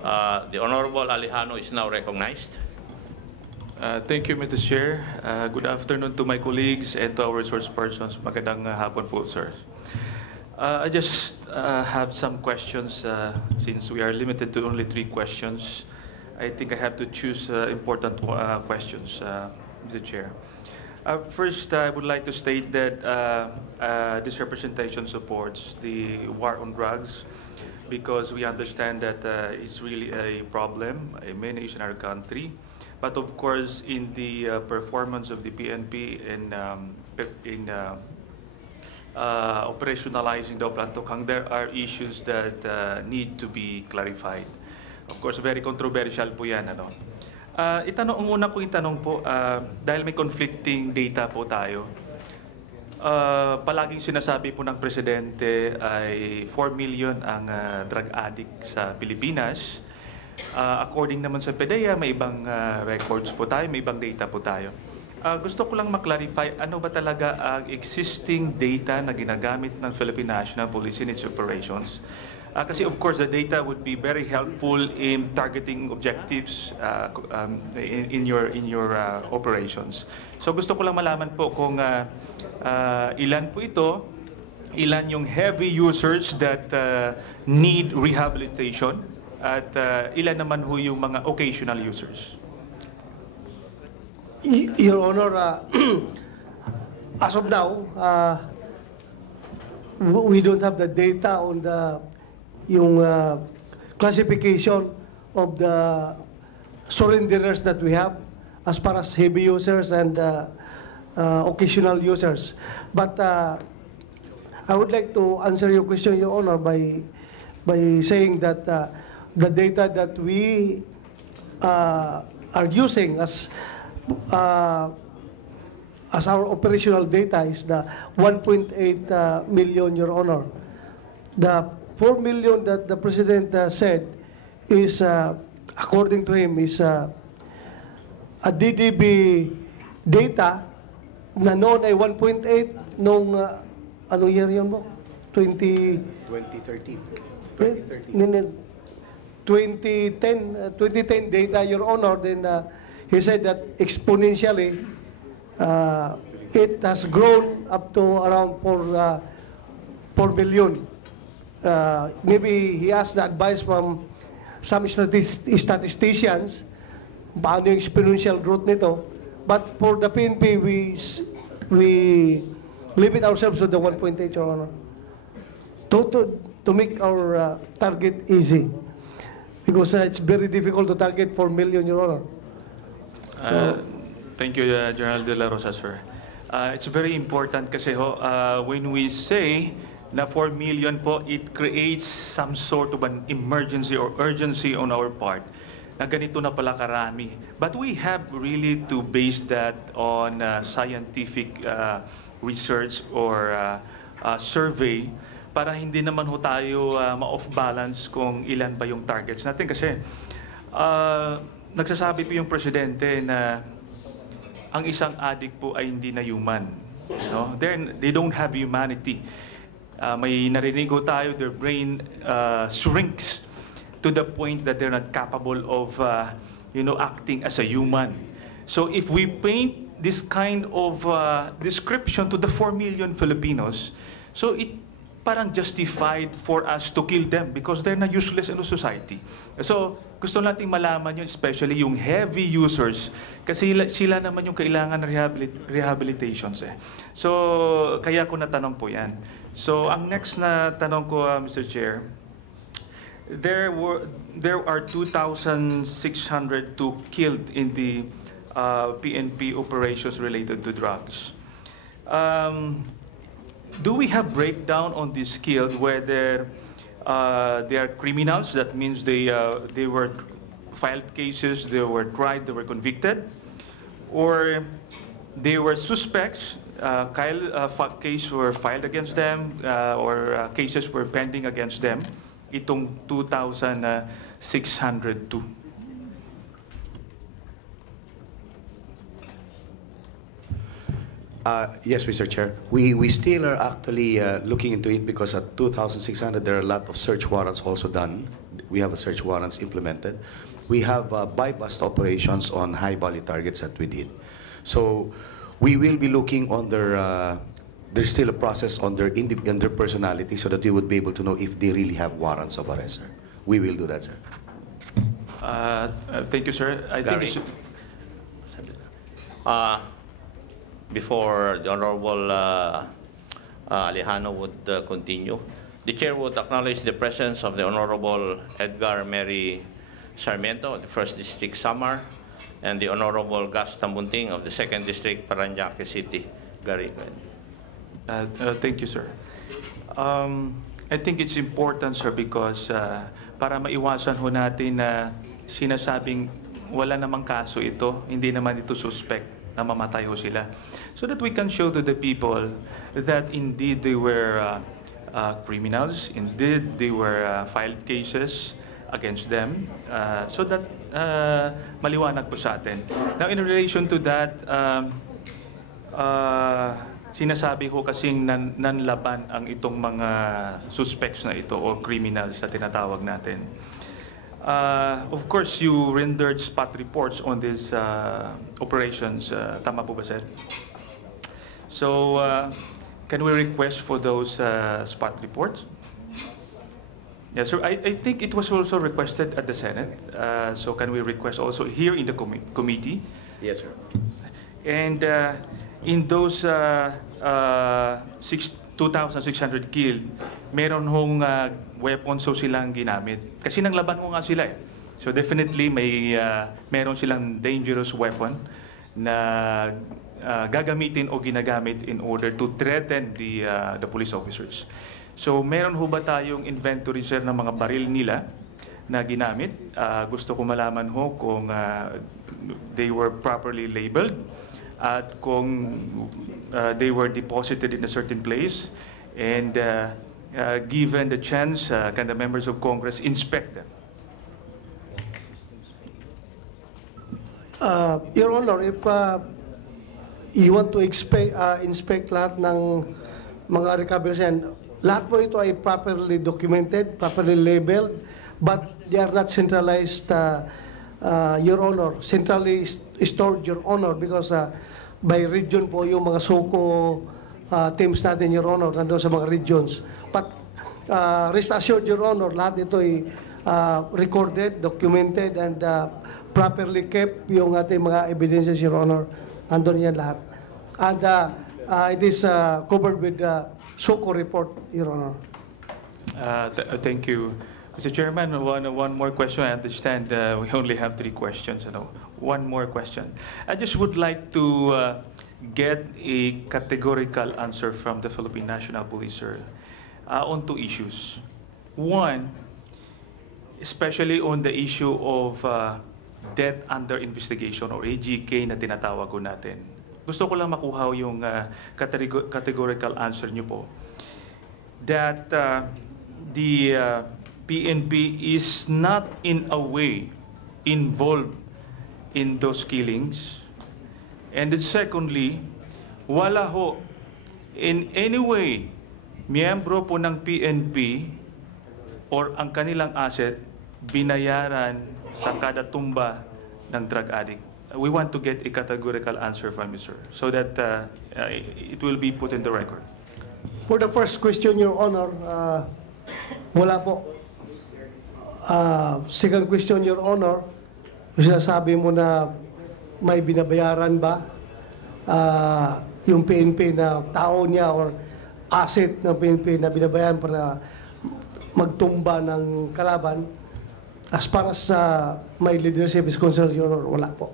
The Honorable Alejano is now recognized. Thank you, Mr. Chair. Good afternoon to my colleagues and to our resource persons. Magandang hapon po, sir. I just have some questions since we are limited to only 3 questions. I think I have to choose important questions, Mr. Chair. First, I would like to state that this representation supports the war on drugs because we understand that it's really a problem, a main issue in our country. But of course, in the performance of the PNP in operationalizing the Oplan Tokhang, there are issues that need to be clarified. Of course, very controversial po yan. Ang una kong itanong po, dahil may conflicting data po tayo, palaging sinasabi po ng Presidente ay 4 million ang drug addict sa Pilipinas. According naman sa PDEA, may ibang records po tayo, may ibang data po tayo. Gusto ko lang maklarify, ano ba talaga ang existing data na ginagamit ng Philippine National Police in its operations? Kasi of course, the data would be very helpful in targeting objectives in your operations. So gusto ko lang malaman po kung ilan po ito, ilan yung heavy users that need rehabilitation, at ilan naman ho yung mga occasional users. Your Honor, as of now, we don't have the data on the classification of the surrenderers that we have as far as heavy users and occasional users. But I would like to answer your question, Your Honor, by saying that the data that we are using as our operational data is the 1.8 million, Your Honor. The 4 million that the President said is, according to him, is a DDB data na noon ay 1.8 noong, ano year yun mo? 2013. 2010 data, Your Honor. Then he said that exponentially it has grown up to around 4 billion. Maybe he asked the advice from some statisticians paano yung exponential growth nito. But for the PNP, we limit ourselves to the 1.8, Your Honor, to make our target easy. Because it's very difficult to target 4 million, Your Honor. Thank you, General De La Rosa, sir. It's very important kasi when we say na 4 million po, it creates some sort of an emergency or urgency on our part na ganito na pala karami. But we have really to base that on scientific research or survey para hindi naman ho tayo ma-off balance kung ilan ba yung targets natin. Kasi nagsasabi po yung Presidente na ang isang addict po ay hindi na human. No? They don't have humanity. May narinig ho tayo, their brain shrinks to the point that they're not capable of acting as a human. So if we paint this kind of description to the 4 million Filipinos, so it parang justified for us to kill them because they're not useless in the society. So gusto nating malaman yun, especially yung heavy users, kasi sila naman yung kailangan ng rehabilitations eh. So kaya ko natanong po yan. So ang next na tanong ko, Mr. Chair, there are 2,602 killed in the PNP operations related to drugs. Do we have breakdown on this killed whether they are criminals? That means they were filed cases, they were tried, they were convicted, or they were suspects. Cases were filed against them, or cases were pending against them. Itong 2,602. Yes, Mr. Chair. We still are actually looking into it because at 2,600 there are a lot of search warrants also done. We have a search warrants implemented. We have bypassed operations on high-value targets that we did. So we will be looking on there's still a process on their personality so that we would be able to know if they really have warrants of arrest, sir. We will do that, sir. Thank you, sir. I think Gary? it should, Before the Honorable Alejano would continue, the Chair would acknowledge the presence of the Honorable Edgar Mary Sarmiento of the 1st District, Samar, and the Honorable Gus Tambunting of the 2nd District, Parañaque City. Gary, go ahead. thank you, sir. I think it's important, sir, because para maiwasan ho natin na sinasabing wala namang kaso ito, hindi naman ito suspect na mamatay ho sila. So that we can show to the people that indeed they were criminals, indeed they were filed cases against them, so that maliwanag po sa atin. Now, in relation to that, sinasabi ko kasing nanlaban ang itong mga suspects na ito o criminals na tinatawag natin. Of course, you rendered spot reports on these operations. Tama po ba, sir? So, can we request for those spot reports? Yes, sir. I think it was also requested at the Senate. So, can we request also here in the committee? Yes, sir. And in those 2,600 killed, meron hong weapons so silang ginamit. Kasi nang laban ho nga sila eh. So definitely meron silang dangerous weapon na gagamitin o ginagamit in order to threaten the police officers. So meron ho ba tayong inventory, sir, ng mga baril nila na ginamit? Gusto ko malaman ho kung they were properly labeled at kung they were deposited in a certain place, and given the chance, can the members of Congress inspect them? Your Honor, if you want to inspect lahat ng mga recoveries yan, lahat po ito ay properly documented, properly labeled, but they are not centralized, Your Honor, centrally stored, Your Honor, because by region po yung mga SOCO teams natin, Your Honor, nandun sa mga regions. But rest assured, Your Honor, lahat ito ay recorded, documented, and properly kept yung ating mga evidences, Your Honor. Nandun yan lahat. And it is covered with the SOCO report, Your Honor. Thank you. Mr. Chairman, one more question. I understand we only have 3 questions. One more question. I just would like to get a categorical answer from the Philippine National Police, sir, on 2 issues. One, especially on the issue of death under investigation or AGK na tinatawag ko natin. Gusto ko lang makuha yung categorical answer nyo po that the PNP is not in a way involved in those killings. And then secondly, wala ho in any way miyembro po ng PNP or ang kanilang asset binayaran sa kada tumba ng drug addict. We want to get a categorical answer from you, sir, so that it will be put in the record. For the first question, Your Honor, wala po. Second question, Your Honor, sinasabi mo na may binabayaran ba yung PNP na tao niya or asset ng PNP na binabayaran para magtumba ng kalaban. As far as my leadership is concerned, Your Honor, wala po.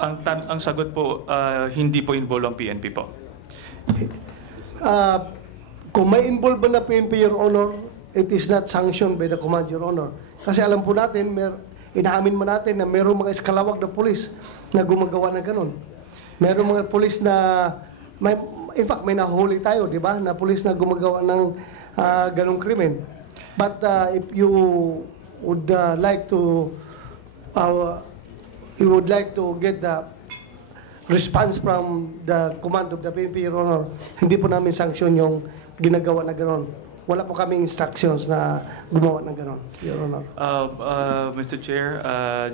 Ang sagot po, hindi po involved ang PNP po. Kung may involvement na PNP, Your Honor, it is not sanctioned by the command, Your Honor. Kasi alam po natin, inaamin mo natin na mayroong mga eskalawag na polis na gumagawa ng ganun. Mayroong mga polis na, in fact, may nahuli tayo, di ba, na polis na gumagawa ng ganung krimen. But if you would like to get the response from the command of the PNP, Your Honor, hindi po namin sanction yung ginagawa na gano'n. Wala po kaming instructions na gumawa ng gano'n, Your Honor. Mr. Chair,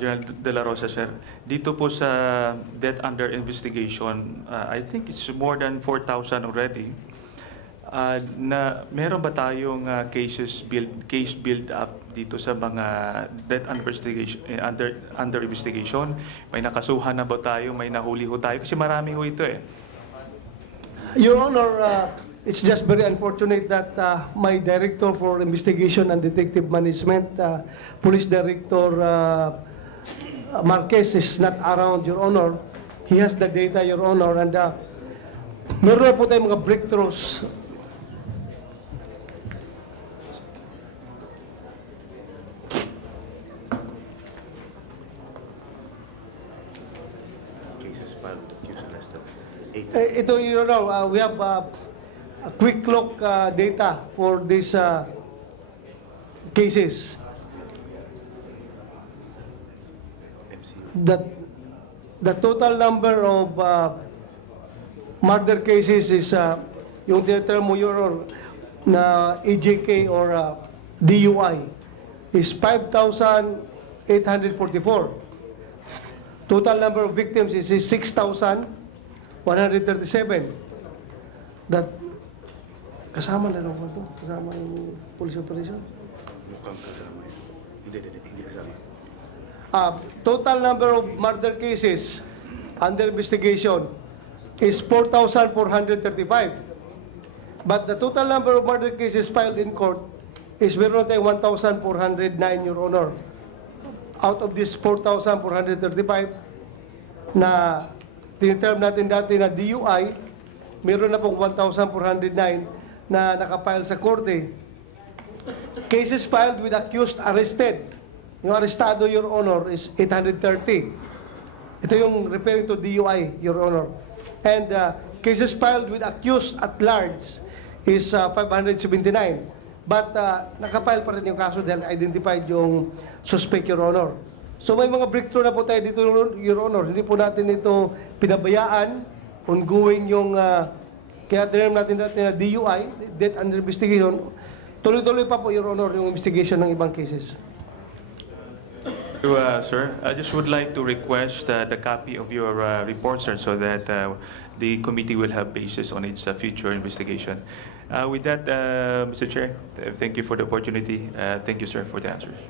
General De La Rosa, sir, dito po sa death under investigation, I think it's more than 4,000 already. Na meron ba tayong case build up dito sa mga death under investigation? May nakasuhan na ba tayo? May nahuli ho tayo? Kasi marami ho ito eh. Your Honor, it's just very unfortunate that my Director for Investigation and Detective Management, Police Director Marquez is not around, Your Honor. He has the data, Your Honor, and meron na po tayong mga breakthroughs. Cases filed, accused arrested. Ito, Your Honor, we have a quick look data for these cases. The total number of murder cases is yung tinatawag mo, Your Honor, na EJK or DUI is 5,844. Total number of victims is 6,137. That kasama na naman ito? Kasama yung police operation? Mukhang kasama yun. Hindi kasama. Total number of murder cases under investigation is 4,435. But the total number of murder cases filed in court is meron tayong 1,409, Your Honor. Out of this 4,435 na tiniterm natin dati na DUI, meron na pong 1,409 na nakapile sa korte. Cases filed with accused arrested. Yung arestado, Your Honor, is 830. Ito yung referring to DUI, Your Honor. And cases filed with accused at large is 579. But nakapile pa rin yung kaso dahil identified yung suspect, Your Honor. So may mga breakthrough na po tayo dito, Your Honor. Hindi po natin ito pinabayaan. Ongoing yung, kaya tinanong natin na DUI, death under investigation. Tuloy-tuloy pa po, Your Honor, yung investigation ng ibang cases. Sir, I just would like to request the copy of your report, sir, so that the committee will have basis on its future investigation. With that, Mr. Chair, thank you for the opportunity. Thank you, sir, for the answers.